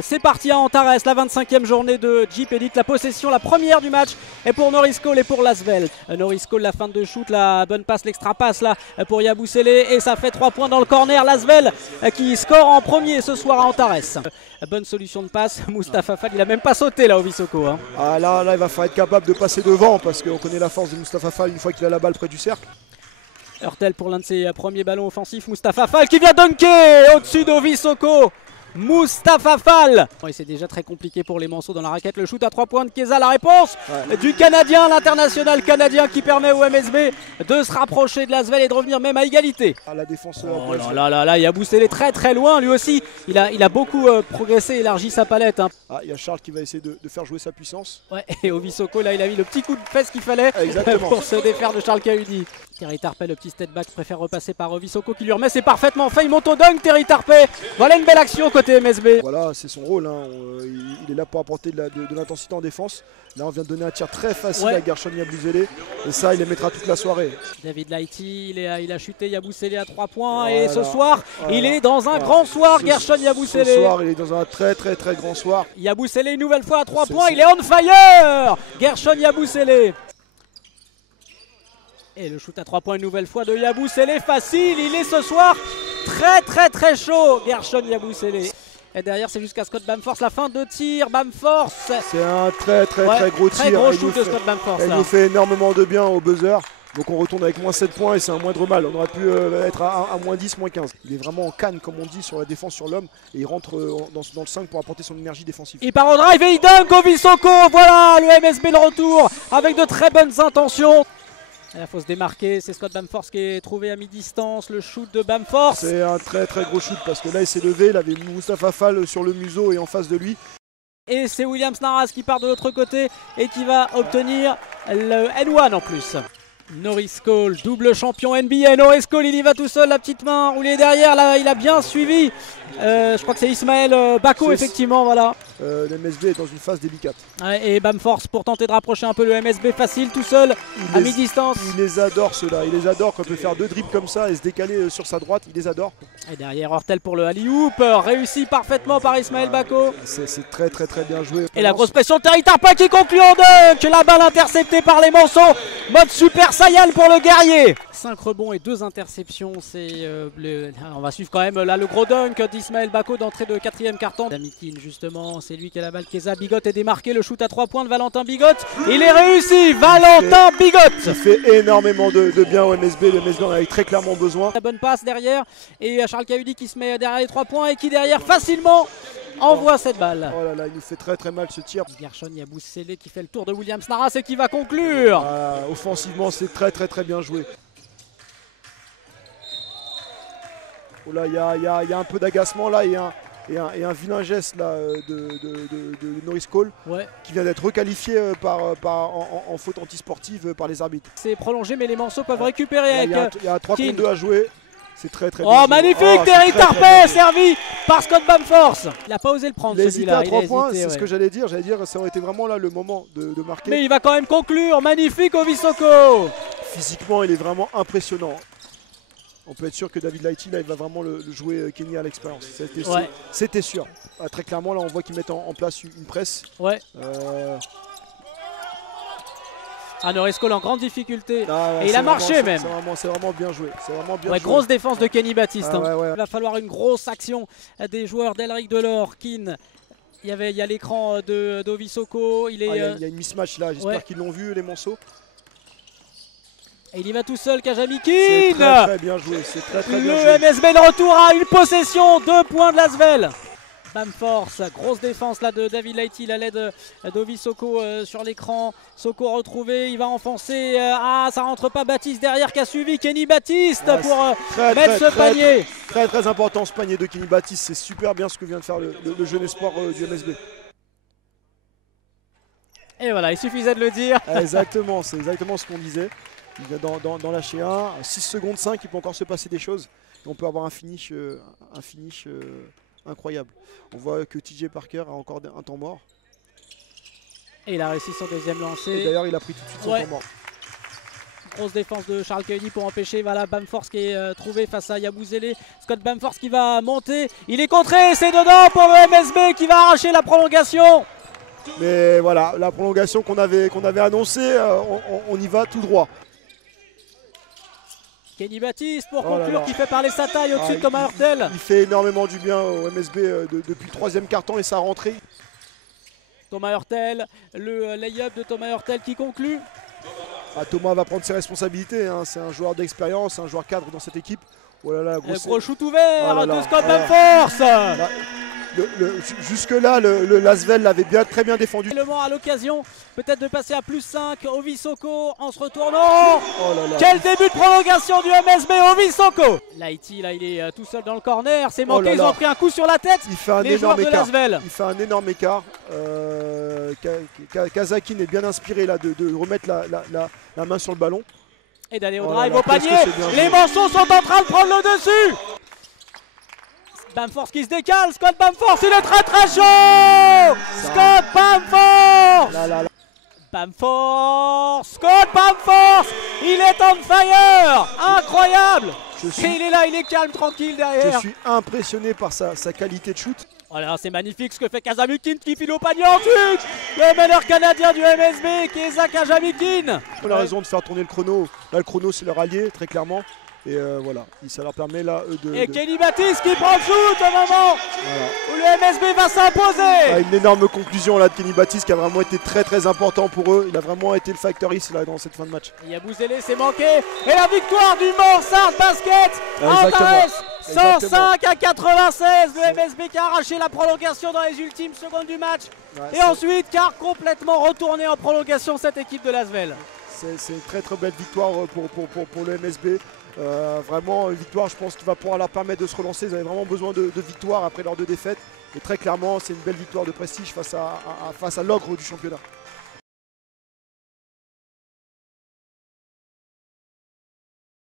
C'est parti à Antares, la 25e journée de Jeep Elite. La possession, la première du match est pour Norris Cole et pour Lasvel. Norris Cole, la fin de shoot, la bonne passe, l'extra passe là pour Yabusele. Et ça fait 3 points dans le corner. Lasvel qui score en premier ce soir à Antares. Bonne solution de passe. Moustapha Fall, il a même pas sauté là au Visoko. Hein. Ah là, il va falloir être capable de passer devant parce qu'on connaît la force de Moustapha Fall une fois qu'il a la balle près du cercle. Hurtel pour l'un de ses premiers ballons offensifs. Moustapha Fall qui vient dunker au-dessus d'Ovisoko. Moustapha Fall. Et c'est déjà très compliqué pour les Manceaux dans la raquette. Le shoot à 3 points de Keza. La réponse du Canadien, l'international canadien qui permet au MSB de se rapprocher de Lasvel et de revenir même à égalité. Ah, la défense. Oh là, Yabusele très très loin. Lui aussi, il a beaucoup progressé, élargi sa palette. Hein. Ah, il y a Charles qui va essayer de faire jouer sa puissance. Ouais, et Ovisoko, là, il a mis le petit coup de fesse qu'il fallait pour se défaire de Charles Kahudi. Terry Tarpey, le petit step back, préfère repasser par Ovisoko qui lui remet. C'est parfaitement fait. Il monte au dunk, Terry Tarpey. Voilà une belle action côté MSB. Voilà, c'est son rôle. Hein. Il est là pour apporter de l'intensité en défense. Là, on vient de donner un tir très facile à Gershon Yabusele. Et ça, il les mettra toute la soirée. David Lighty, il a chuté Yabusele à 3 points. Voilà, et ce soir, il est dans un grand soir, Gershon Yabusele. Ce soir, il est dans un très grand soir. Yabusele, une nouvelle fois à 3 points. Il est on fire, Gershon Yabusele. Et le shoot à 3 points une nouvelle fois de Yabusele, facile. Il est ce soir très chaud, Gershon Yabusele. Et derrière, c'est jusqu'à Scott Bamforce. La fin de tir, Bamforce. C'est un très gros tir. Très gros shoot de Scott Bamforce. Il nous fait énormément de bien au buzzer. Donc on retourne avec moins 7 points et c'est un moindre mal. On aurait pu être à moins 10, moins 15. Il est vraiment en canne, comme on dit, sur la défense sur l'homme. Et il rentre dans le 5 pour apporter son énergie défensive. Il part en drive et il dunk au Visoko. Voilà le MSB de retour avec de très bonnes intentions. Il faut se démarquer, c'est Scott Bamforce qui est trouvé à mi-distance, le shoot de Bamforce. C'est un très gros shoot parce que là il s'est levé, il avait Moustapha Fall sur le museau et en face de lui. Et c'est Williams Naras qui part de l'autre côté et qui va obtenir le N1 en plus. Norris Cole, double champion NBA. Norris Cole, il y va tout seul, la petite main roulée derrière, là il a bien suivi. Je crois que c'est Ismaël Bako effectivement, voilà. Le MSB est dans une phase délicate. Et Bamforce pour tenter de rapprocher un peu le MSB facile tout seul à mi-distance. Il les adore ceux-là, il les adore quand il peut faire 2 dribbles comme ça et se décaler sur sa droite, il les adore. Et derrière Hurtel pour le alley-oop, réussi parfaitement par Ismaël Bako. C'est très bien joué. Et la grosse pression de Terry Tarpey qui conclut en dunk. La balle interceptée par les Manceaux. Mode Super Saiyan pour le guerrier. 5 rebonds et 2 interceptions. On va suivre quand même là le gros dunk d'Ismaël Bako d'entrée de 4e quart-temps. Damikin justement, c'est lui qui a la balle. Keza Bigot est démarqué. Le shoot à 3 points de Valentin Bigot. Il est réussi. Valentin Bigot. Ça fait énormément de bien au MSB. Le MSB en avait très clairement besoin. La bonne passe derrière. Et Charles Kahudi qui se met derrière les 3 points et qui derrière facilement envoie cette balle. Oh là là, il nous fait très mal ce tir. Gershon Yabusele qui fait le tour de Williams Naras et qui va conclure. Offensivement, c'est très bien joué. Oh là, il y a un peu d'agacement là et un vilain geste là, de Norris Cole qui vient d'être requalifié en faute antisportive par les arbitres. C'est prolongé mais les Manceaux peuvent récupérer. Il y a 3 contre 2 à jouer. C'est très bien. Oh magnifique, Terry Tarpey servi par Scott Bamforce. Il n'a pas osé le prendre celui-là. Il a hésité à 3 points, c'est ce que j'allais dire. Ça aurait été vraiment là le moment de marquer. Mais il va quand même conclure, magnifique Ovisoko. Physiquement, il est vraiment impressionnant. On peut être sûr que David Lighty, là, il va vraiment le jouer Kenny à l'expérience. C'était sûr. Très clairement, là, on voit qu'ils mettent en place une presse. Norris Cole en grande difficulté. Et il a marché même. C'est vraiment bien joué. Joué. Grosse défense de Kenny Baptiste. Il va falloir une grosse action des joueurs d'Elric Delors, Keane. Il y a l'écran d'Ovisoko. Il y a une mismatch là. J'espère qu'ils l'ont vu, les Manceaux. Et il y va tout seul, Kajami Keane. C'est très bien joué. Très bien joué. Le MSB de retour à une possession, 2 points de Lasvel. Bamforce, grosse défense là de David Lighty, la l'aide d'Ovisoko sur l'écran. Soko retrouvé, il va enfoncer. Ça rentre pas, Baptiste derrière qui a suivi Kenny Baptiste pour mettre ce panier. Très important ce panier de Kenny Baptiste. C'est super bien ce que vient de faire le jeune espoir du MSB. Et voilà, il suffisait de le dire. Exactement, c'est exactement ce qu'on disait. Il va dans lâcher 1, 6 secondes 5, il peut encore se passer des choses. Et on peut avoir un finish incroyable. On voit que TJ Parker a encore un temps mort. Et il a réussi son deuxième lancer. Et d'ailleurs, il a pris tout de suite son temps mort. Grosse défense de Charles Kennedy pour empêcher Bamforce qui est trouvé face à Yabusele. Scott Bamforce qui va monter. Il est contré, c'est dedans pour le MSB qui va arracher la prolongation. Mais voilà, la prolongation qu'on avait annoncée, on y va tout droit. Kenny Baptiste pour conclure qui fait parler sa taille au-dessus de Thomas Hurtel. Il fait énormément du bien au MSB depuis le 3e quart-temps et sa rentrée. Thomas Hurtel, le lay-up de Thomas Hurtel qui conclut. Thomas va prendre ses responsabilités, hein. C'est un joueur d'expérience, un joueur cadre dans cette équipe. Oh là là, gros shoot ouvert de Scott Bamforce. Jusque-là, le Lasvel l'avait très bien défendu. À l'occasion peut-être de passer à +5. Ovisoko en se retournant. Oh là là. Quel début de prolongation du MSB, Ovisoko. L'Haïti, là, il est tout seul dans le corner. C'est manqué, ils ont pris un coup sur la tête. Il fait un énorme écart. Il fait un énorme écart. Kazakin est bien inspiré là, de remettre la main sur le ballon. Et d'aller au drive au panier. Les Manceaux sont en train de prendre le dessus. Bamforce qui se décale. Scott Bamforce, il est très très chaud. Scott Bamforce. Bamforce. Scott Bamforce. Il est on fire. Incroyable. Et il est là, il est calme, tranquille derrière. Je suis impressionné par sa qualité de shoot. Voilà, c'est magnifique ce que fait Kazamikin qui file au panier ensuite. Le meneur canadien du MSB qui est Zach Kazamikin. On a raison de faire tourner le chrono. Là, le chrono, c'est leur allié, très clairement. Et voilà, ça leur permet là de... Et Kenny Baptiste qui prend le shoot au moment où le MSB va s'imposer. Une énorme conclusion là de Kenny Baptiste qui a vraiment été très très important pour eux. Il a vraiment été le factor X là dans cette fin de match. Yabusele s'est manqué. Et la victoire du Morsart Basket. Antares 105-96. Le MSB qui a arraché la prolongation dans les ultimes secondes du match. Et ensuite qui a complètement retourné en prolongation cette équipe de Lasvel. C'est une très très belle victoire pour le MSB. Vraiment une victoire, je pense, qui va pouvoir leur permettre de se relancer. Ils avaient vraiment besoin de victoire après leurs 2 défaites. Et très clairement, c'est une belle victoire de prestige face à l'ogre du championnat.